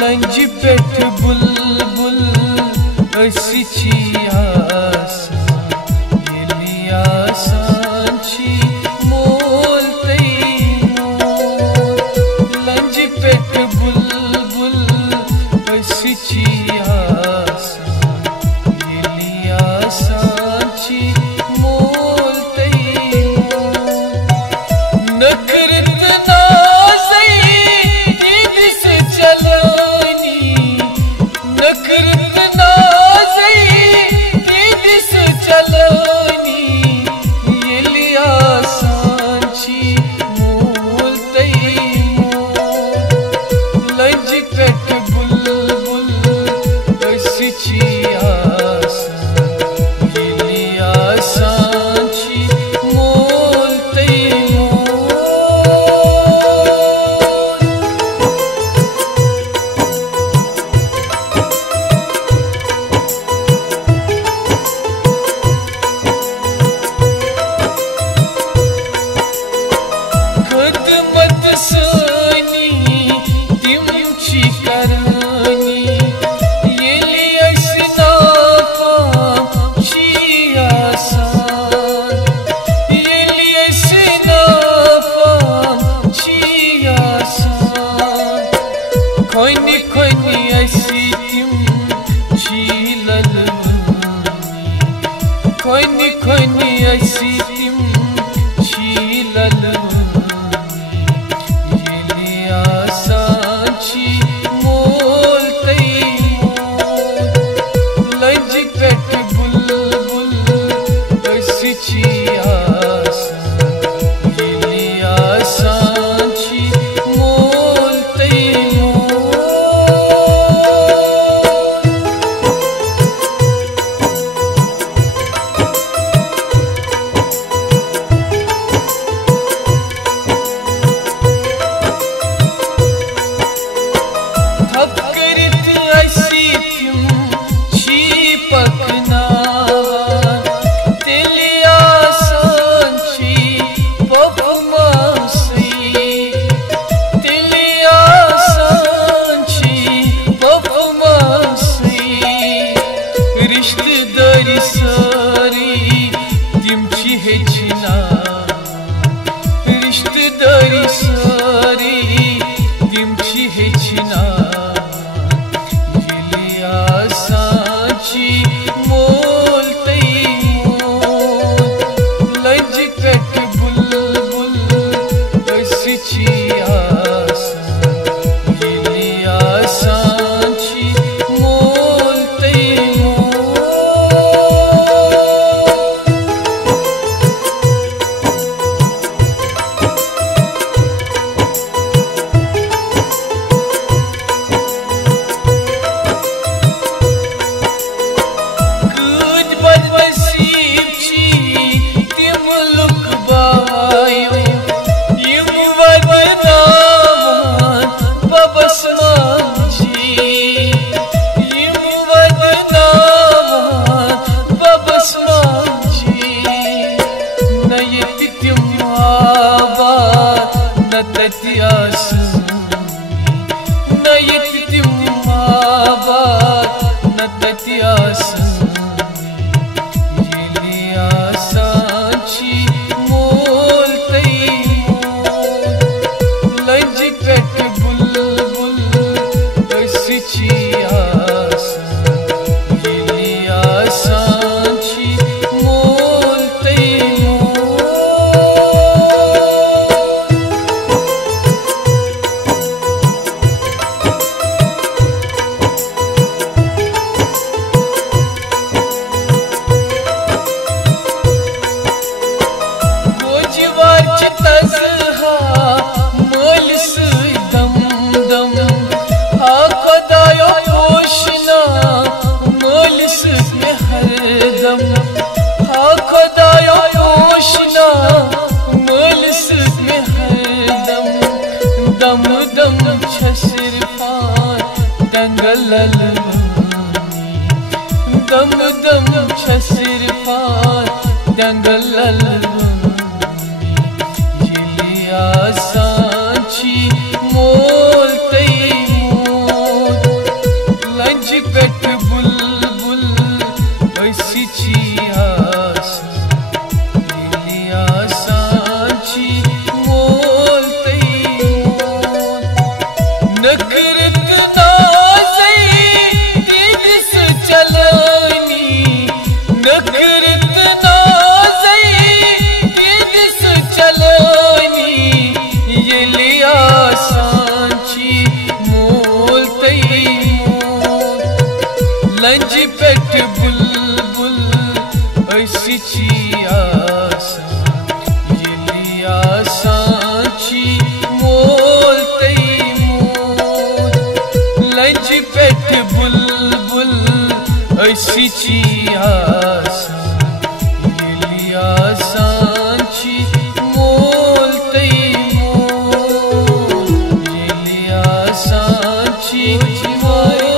लंज पेट बुलबुल असिची आसान येली आसान छी मोल तई मोल लंज पेट बुलबुल असिची आसान येली आसान छी मोल तई मोल नखरत नाज़ई ईद से चलानी नखरत नाज़ई ईद से चलानी येली आसान छी मोल तई मोल लंज पेट बुलबुल असिची आसान येली आसान छी मोल तई खदमत सानी तिम छी करानी येली असनाफा छी आसान येली असनाफा छी आसान खोनी खोनी असी तिम छी ललवानी खोनी खोनी असी तिम छी ललवानी येली आसान छी मोल तई मोल लंज पेट बुलबुल असिची आसान येली आसान छी मोल तई मोल थपकरत असी तिम छी पकनावान तेली आसान छी पपमासी तेली आसान छी पपमासी रिश्तेदारी सारी तिम छी हेचना रिश्तेदारी सारी तिम छी हेचना येली आसान छी मोल तई मोल लंज पेट बुलबुल असिची आसान येली आसान छी मोल तई मोल दम दम छसिर पार दंगल येली आसान छी मोल तई मोल नखरत नाज़ई दिस चलानी नखरत नाज़ई दिस चलानी ये लिया सांची मोल तई मोल लंज पेट बुलबुल ऐसी चियासा ये लिया सांची मोल तई मोल लंज पेट बुलबुल ऐसी चियासा ये लिया सांची मोल तई मोल ये लिया सांची मोल